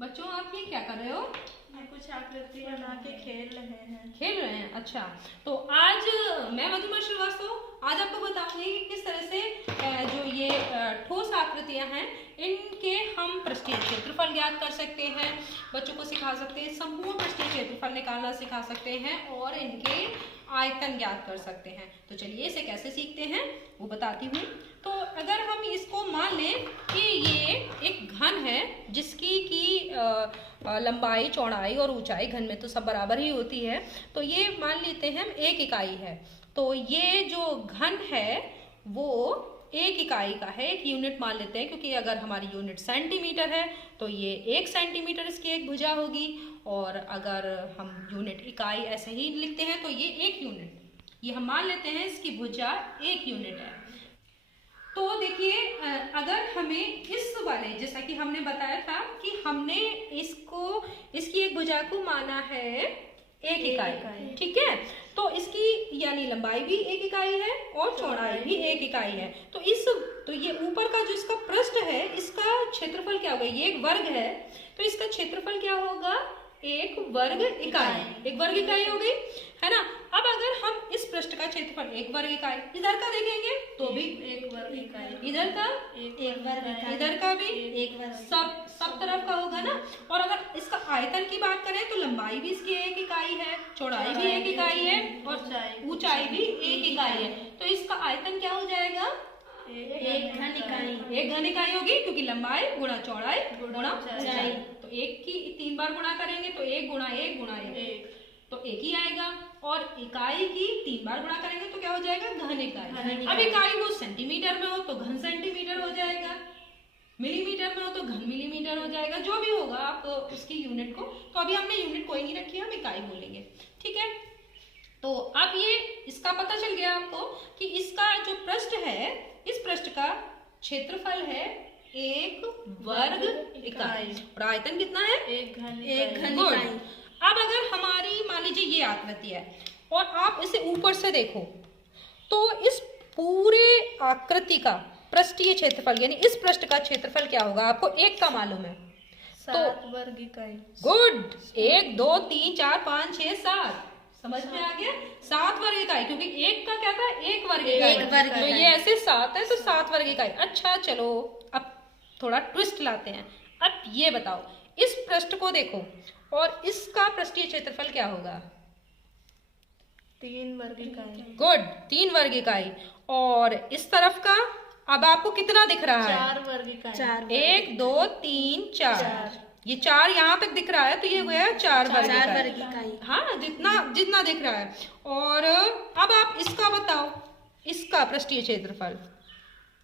बच्चों आप ये क्या कर रहे हो? ये कुछ आकृति बना के खेल रहे हैं। अच्छा, तो आज मैं मधुमा श्रीवास्तव आज आपको बताऊंगी कि किस तरह से जो ये ठोस आकृतियां हैं इनके हम पृष्ठीय क्षेत्रफल ज्ञात कर सकते हैं, बच्चों को सिखा सकते हैं, संपूर्ण पृष्ठीय क्षेत्रफल निकालना सिखा सकते हैं और इनके आयतन ज्ञात कर सकते हैं। तो चलिए इसे कैसे सीखते हैं वो बताती हूँ। तो अगर हम इसको मान लें कि ये एक घन है जिसकी की लंबाई, चौड़ाई और ऊंचाई, घन में तो सब बराबर ही होती है, तो ये मान लेते हैं हम 1 इकाई है। तो ये जो घन है वो 1 इकाई का है, 1 यूनिट मान लेते हैं, क्योंकि अगर हमारी यूनिट सेंटीमीटर है तो ये 1 सेंटीमीटर इसकी एक भुजा होगी, और अगर हम यूनिट इकाई ऐसे ही लिखते हैं तो ये 1 यूनिट, ये हम मान लेते हैं इसकी भुजा 1 यूनिट है। तो देखिए अगर हमें इस वाले, जैसा कि हमने बताया था कि हमने इसकी एक भुजा को माना है 1 इकाई, ठीक है, तो इसकी यानी लंबाई भी 1 इकाई है और चौड़ाई भी 1 इकाई है। तो ये ऊपर का जो इसका पृष्ठ है इसका क्षेत्रफल क्या होगा? ये एक वर्ग है तो इसका क्षेत्रफल क्या होगा? 1 वर्ग इकाई, 1 वर्ग इकाई हो गई, है ना। अब अगर हम इस पृष्ठ का क्षेत्रफल 1 वर्ग इकाई, इधर का देखेंगे तो भी 1 वर्ग इकाई, इधर का 1 वर्ग इकाई, इधर का भी 1 वर्ग, सब तरफ का होगा ना। और अगर इसका आयतन की बात करें तो लंबाई भी इसकी 1 इकाई है, चौड़ाई भी 1 इकाई है और ऊंचाई भी 1 इकाई है। तो इसका आयतन क्या हो जाएगा? 1 घन इकाई, 1 घन इकाई होगी, क्योंकि लंबाई गुणा चौड़ाई गुणा ऊंचाई। तो 1 की 3 बार गुणा करेंगे तो 1 गुणा 1 गुणा 1 तो 1 ही आएगा, और इकाई की 3 बार गुणा करेंगे तो क्या हो जाएगा? घन इकाई। अब इकाई वो सेंटीमीटर में हो तो घन सेंटीमीटर हो जाएगा, मिलीमीटर में हो तो घन मिलीमीटर हो जाएगा, जो भी होगा आप उसकी यूनिट को, तो अभी हमने यूनिट कोई नहीं रखी, हम इकाई बोलेंगे, ठीक है। तो अब ये इसका पता चल गया आपको कि इसका जो पृष्ठ है, इस पृष्ठ का क्षेत्रफल है 1 वर्ग इकाई और आयतन कितना है? 1 घन इकाई। अब अगर हमारी मान लीजिए ये आकृति है और आप इसे ऊपर से देखो तो इस पूरे आकृति का पृष्ठीय क्षेत्रफल यानी इस पृष्ठ का क्षेत्रफल क्या होगा? आपको 1 का मालूम है, 7 वर्ग इकाई। गुड, 1 2 3 4 5 6 7, समझ में आ गया? 7 वर्ग इकाई, क्योंकि 1 का क्या था? 1 वर्ग इकाई, तो ये ऐसे 7 है तो 7 वर्ग इकाई। अच्छा चलो अब थोड़ा ट्विस्ट लाते हैं। अब ये बताओ, इस पृष्ठ को देखो और इसका पृष्ठीय क्षेत्रफल क्या होगा? 3 वर्ग इकाई। गुड, 3 वर्ग इकाई। और इस तरफ का अब आपको कितना दिख रहा है? 4 वर्ग इकाई। 1 2 3 4, ये 4 यहाँ तक दिख रहा है तो ये हो गया 4 वर्ग इकाई। हाँ, जितना दिख रहा है। और अब आप इसका बताओ, इसका पृष्ठीय क्षेत्रफल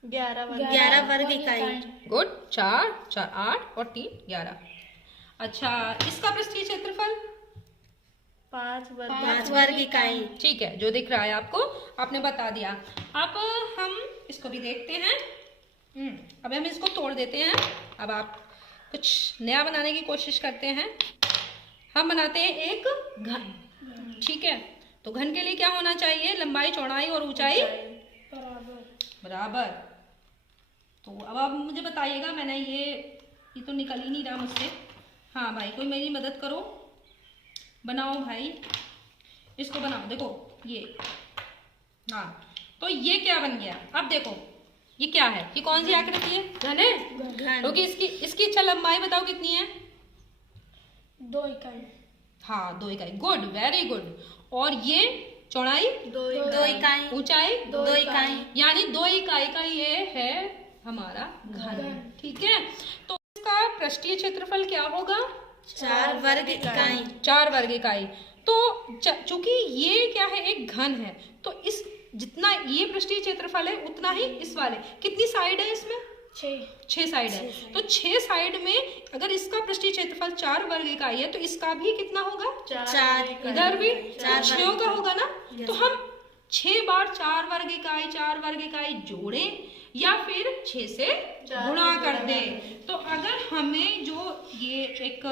11 वर्ग इकाई। गुड, 4 4 8 और 3 11। अच्छा, इसका पृष्ठीय क्षेत्रफल 5 वर्ग इकाई। ठीक है, जो दिख रहा है आपको आपने बता दिया। अब हम इसको भी देखते हैं। अब हम इसको तोड़ देते हैं। अब आप कुछ नया बनाने की कोशिश करते हैं। हम बनाते हैं एक घन, ठीक है। तो घन के लिए क्या होना चाहिए? लंबाई, चौड़ाई और ऊंचाई बराबर। तो अब आप मुझे बताइएगा, मैंने ये तो निकल ही नहीं रहा मुझसे। हाँ भाई, कोई मेरी मदद करो, बनाओ भाई, इसको बनाओ। देखो ये, हाँ, तो ये क्या बन गया? अब देखो ये क्या है? ये कौन सी आकृति है? घन है, क्योंकि इसकी अच्छा लंबाई बताओ कितनी है? 2 इकाई। हाँ, 2 इकाई, गुड, वेरी गुड। और ये चौड़ाई 2 इकाई, ऊंचाई 2 इकाई, यानी 2 इकाई का ये है हमारा घन, ठीक है। तो इसका पृष्ठीय क्षेत्रफल क्या होगा? 4 वर्ग इकाई। 4 वर्ग इकाई। तो चूंकि ये क्या है? एक घन है, तो इस जितना ये पृष्ठीय क्षेत्रफल है उतना ही इस वाले, कितनी साइड है इसमें? 6 साइड है। तो 6 साइड में अगर इसका पृष्ठीय क्षेत्रफल 4 वर्ग इकाई है तो इसका भी कितना होगा? 4। इधर भी 6 का होगा ना। तो हम 6 बार 4 वर्ग इकाई जोड़ें या फिर 6 से गुणा कर दें। तो अगर हमें जो ये एक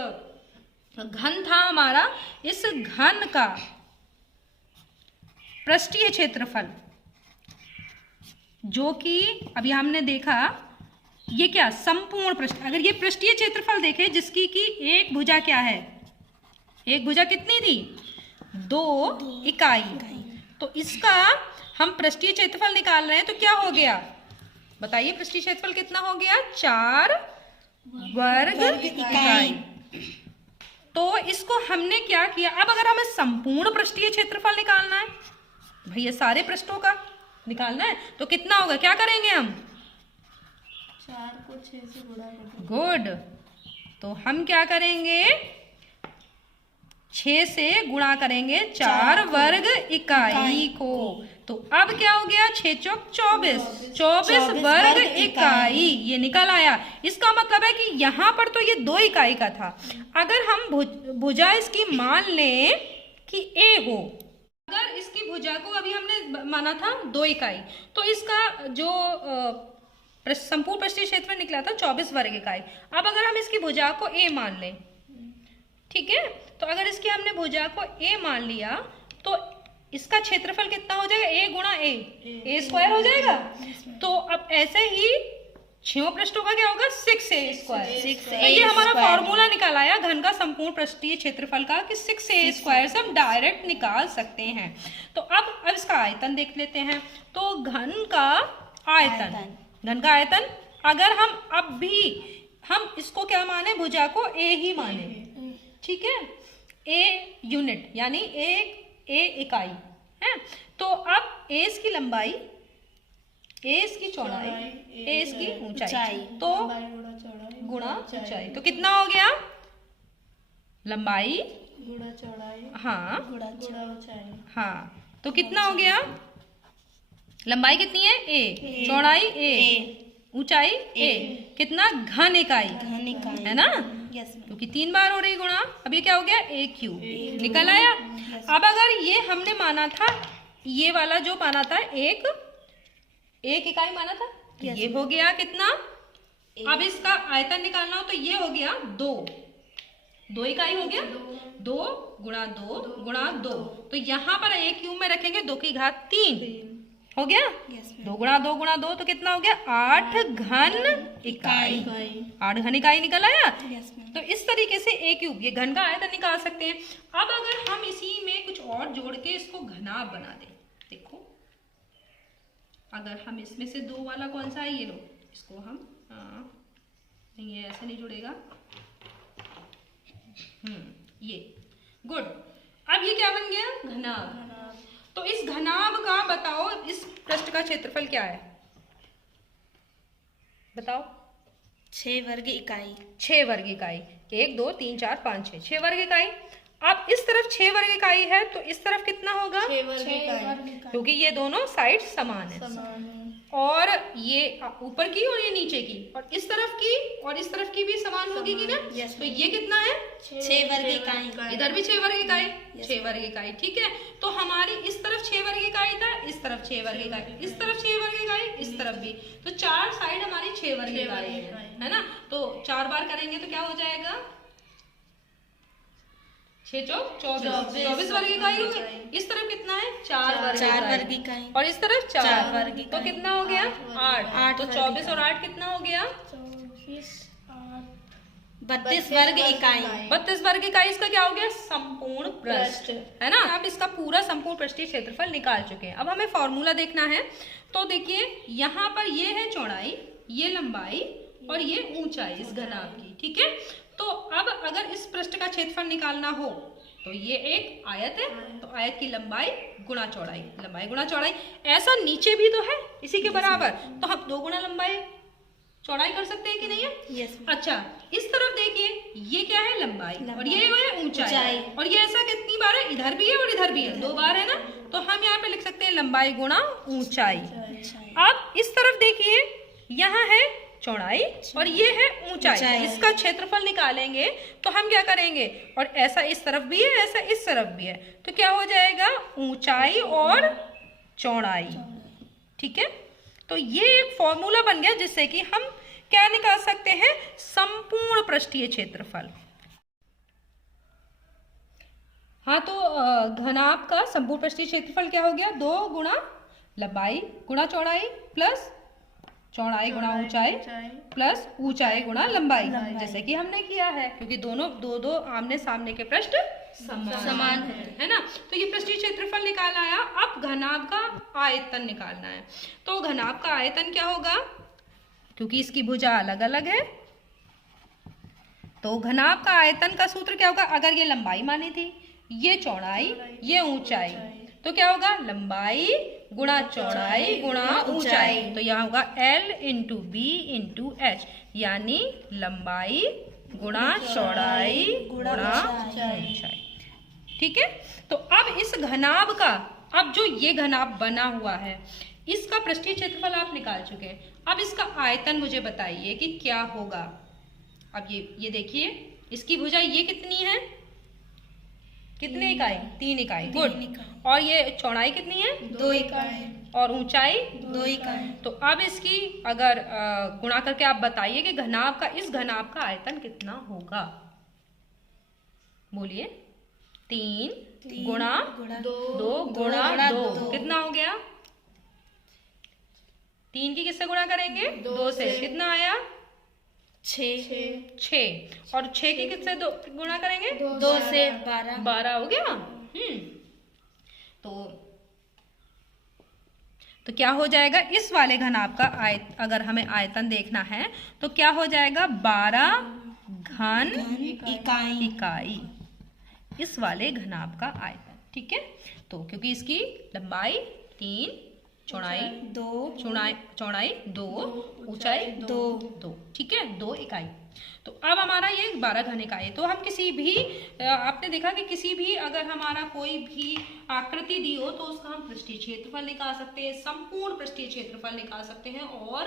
घन था हमारा, इस घन का पृष्ठीय क्षेत्रफल जो कि अभी हमने देखा ये क्या संपूर्ण पृष्ठ, अगर ये पृष्ठीय क्षेत्रफल देखें जिसकी कि एक भुजा क्या है, एक भुजा कितनी थी 2 इकाई, तो इसका हम पृष्ठीय क्षेत्रफल निकाल रहे हैं तो क्या हो गया बताइए, पृष्ठीय क्षेत्रफल कितना हो गया 4 वर्ग इकाई। तो इसको हमने क्या किया, अब अगर हमें संपूर्ण पृष्ठीय क्षेत्रफल निकालना है, भैया सारे पृष्ठों का निकालना है तो कितना होगा, क्या करेंगे हम 4 को 6 से गुणा कर दो। गुड, तो हम क्या करेंगे 6 से गुणा करेंगे 4 वर्ग इकाई को, तो अब क्या हो गया 6 चौक 24 वर्ग इकाई ये निकल आया। इसका मतलब है कि यहाँ पर तो ये 2 इकाई का था, अगर हम भुजा इसकी मान लें कि A हो, अगर इसकी भुजा को अभी हमने माना था 2 इकाई, तो इसका जो संपूर्ण पृष्ठीय क्षेत्रफल निकला था 24 वर्ग इकाई। अब अगर हम इसकी भुजा को A मान लें, ठीक है, तो अगर इसकी हमने भुजा को A मान लिया तो इसका क्षेत्रफल कितना हो जाएगा A गुणा A स्क्वायर हो जाएगा। तो अब ऐसे ही 6 पृष्ठों का क्या होगा 6A स्क्वायर। तो ये हमारा फॉर्मूला निकाल आया घन का संपूर्ण पृष्ठीय क्षेत्रफल का कि 6A स्क्वायर से हम डायरेक्ट निकाल सकते हैं। तो अब इसका आयतन देख लेते हैं। तो घन का आयतन अगर हम अब भी हम इसको क्या माने, भुजा को A ही माने, ठीक है, A यूनिट यानी A इकाई है। तो अब A इसकी लंबाई, A इसकी चौड़ाई, A इसकी ऊंचाई, तो गुणा ऊंचाई, तो कितना हो गया लंबाई गुणा चौड़ाई, हाँ गुणा ऊंचाई, हाँ, तो कितना हो गया लंबाई कितनी है A, चौड़ाई A, ऊंचाई A, कितना घन इकाई है ना, क्योंकि 3 बार हो रही गुणा। अब ये क्या हो गया A क्यूब निकल आया। अब अगर ये हमने माना था, ये वाला जो माना था एक इकाई माना था, ये हो गया कितना, अब इसका आयतन निकालना हो तो ये हो गया 2 इकाई हो गया, 2 गुणा 2 गुणा 2, तो यहाँ पर A क्यूब में रखेंगे 2 की घात 3 हो गया, 2 गुणा 2 गुणा 2 तो कितना हो गया 8 घन इकाई, 8 घन इकाई निकल आया। तो इस तरीके से A क्यूब ये घन का आयतन निकाल सकते हैं। अब अगर हम इसी में कुछ और जोड़ के इसको घनाभ बना दें, देखो अगर हम इसमें से 2 वाला कौन सा है, ये लो, इसको हम नहीं, ये ऐसे नहीं जुड़ेगा, ये गुड। अब ये क्या बन गया घनाभ। तो इस घनाभ का बताओ, इस पृष्ठ का क्षेत्रफल क्या है बताओ, 6 वर्ग इकाई, 6 वर्ग इकाई, 1 2 3 4 5 6 वर्ग इकाई। अब इस तरफ 6 वर्ग इकाई है तो इस तरफ कितना होगा 6 वर्ग इकाई, क्योंकि ये दोनों साइड समान है, और ये ऊपर की और ये नीचे की, और इस तरफ की भी समान होगी कि ना। तो ये कितना है 6 वर्ग इकाई, इधर भी 6 वर्ग इकाई, 6 वर्ग इकाई, ठीक है। तो हमारी इस तरफ 6 वर्ग इकाई था, इस तरफ 6 वर्ग इकाई, इस तरफ 6 वर्ग इकाई, इस तरफ भी, तो 4 साइड हमारी 6 वर्ग इकाई है ना। तो 4 बार करेंगे तो क्या हो जाएगा 6 चौक 24 वर्ग इकाई होगी। इस तरफ कितना है 4 वर्ग इकाई, और इस तरफ 4 वर्ग इकाई, तो कितना हो गया 8। तो 24 और 8 कितना हो गया 32 वर्ग इकाई, 32 वर्ग इकाई। इसका क्या हो गया संपूर्ण पृष्ठ है ना। आप इसका पूरा संपूर्ण पृष्ठीय क्षेत्रफल निकाल चुके हैं। अब हमें फॉर्मूला देखना है। तो देखिए यहाँ पर ये है चौड़ाई, ये लंबाई और ये ऊंचाई इस घनाभ की, ठीक है। तो अब अगर इस पृष्ठ का क्षेत्रफल निकालना हो तो ये एक आयत है, तो आयत की लंबाई गुणा चौड़ाई, लंबाई गुणा चौड़ाई। ऐसा नीचे भी तो है इसी के बराबर, तो हम 2 गुणा लंबाई चौड़ाई कर सकते हैं कि नहीं है। अच्छा, इस तरफ देखिए ये क्या है लंबाई और ये है ऊंचाई, और ये ऐसा कितनी बार है, इधर भी है और इधर भी है, 2 बार है ना। तो हम यहाँ पे लिख सकते हैं लंबाई गुणा ऊंचाई। अब इस तरफ देखिए यहाँ है चौड़ाई और ये है ऊंचाई, इसका क्षेत्रफल निकालेंगे तो हम क्या करेंगे, और ऐसा इस तरफ भी है, ऐसा इस तरफ भी है, तो क्या हो जाएगा ऊंचाई और चौड़ाई, ठीक है। तो ये एक फॉर्मूला बन गया जिससे कि हम क्या निकाल सकते हैं संपूर्ण पृष्ठीय क्षेत्रफल। हाँ, तो घनाभ का संपूर्ण पृष्ठीय क्षेत्रफल क्या हो गया 2 गुणा लंबाई गुणा चौड़ाई प्लस चौड़ाई गुणा ऊंचाई प्लस ऊंचाई गुणा लंबाई, जैसे कि हमने किया है, क्योंकि दोनों दो आमने सामने के पृष्ठ समान है ना। तो ये पृष्ठीय क्षेत्रफल निकाल आया। अब घनाभ का आयतन निकालना है। तो घनाभ का आयतन क्या होगा, क्योंकि इसकी भुजा अलग अलग है, तो घनाभ का आयतन का सूत्र क्या होगा, अगर ये लंबाई मानी थी, ये चौड़ाई, ये ऊंचाई, तो क्या होगा, लंबाई गुणा चौड़ाई गुणा ऊंचाई। तो यहाँ होगा L into B into H, यानी लंबाई गुणा चौड़ाई गुणा ऊंचाई। ठीक है। तो अब इस घनाभ का, अब जो ये घनाभ बना हुआ है, इसका पृष्ठीय क्षेत्रफल आप निकाल चुके हैं। अब इसका आयतन मुझे बताइए कि क्या होगा। अब ये देखिए, इसकी भुजा ये कितनी है, कितने इकाई, 3 इकाई, गुड। और ये चौड़ाई कितनी है, 2 इकाई, और ऊंचाई 2 इकाई। तो अब इसकी अगर गुणा करके आप बताइए कि घनाभ का, इस घनाभ का आयतन कितना होगा, बोलिए। 3 गुणा 2 गुणा 2 कितना हो गया, 3 की किससे गुणा करेंगे, 2 से, कितना आया, 6। और 6 की किससे गुणा करेंगे, 2 से, 12 हो गया। तो क्या हो जाएगा, इस वाले घनाभ का अगर हमें आयतन देखना है तो क्या हो जाएगा, 12 घन इकाई इस वाले घनाभ का आयतन। ठीक है। तो क्योंकि इसकी लंबाई 3, चौड़ाई 2, ऊंचाई 2, ठीक है, 2 इकाई। तो अब हमारा ये 12 घन इकाई। तो हम किसी भी, आपने देखा कि किसी भी अगर हमारा कोई भी आकृति दी हो तो उसका हम पृष्ठीय क्षेत्रफल निकाल सकते हैं, संपूर्ण पृष्ठीय क्षेत्रफल निकाल सकते हैं और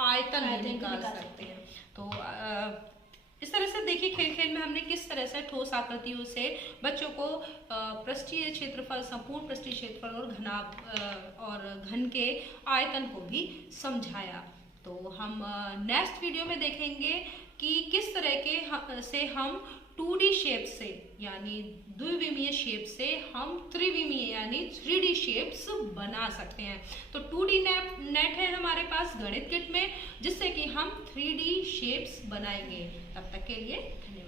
आयतन भी निकाल सकते हैं। तो इस तरह से देखिए, खेल खेल में हमने किस तरह से ठोस आकृतियों से बच्चों को पृष्ठीय क्षेत्रफल, संपूर्ण पृष्ठीय क्षेत्रफल और घनाभ और घन के आयतन को भी समझाया। तो हम नेक्स्ट वीडियो में देखेंगे कि किस तरह के से हम 2D शेप से, यानी द्विविमीय शेप से हम त्रिविमीय यानी 3D शेप्स बना सकते हैं। तो 2D नेट है हमारे पास गणित किट में, जिससे कि हम 3D शेप्स बनाएंगे। तब तक के लिए धन्यवाद।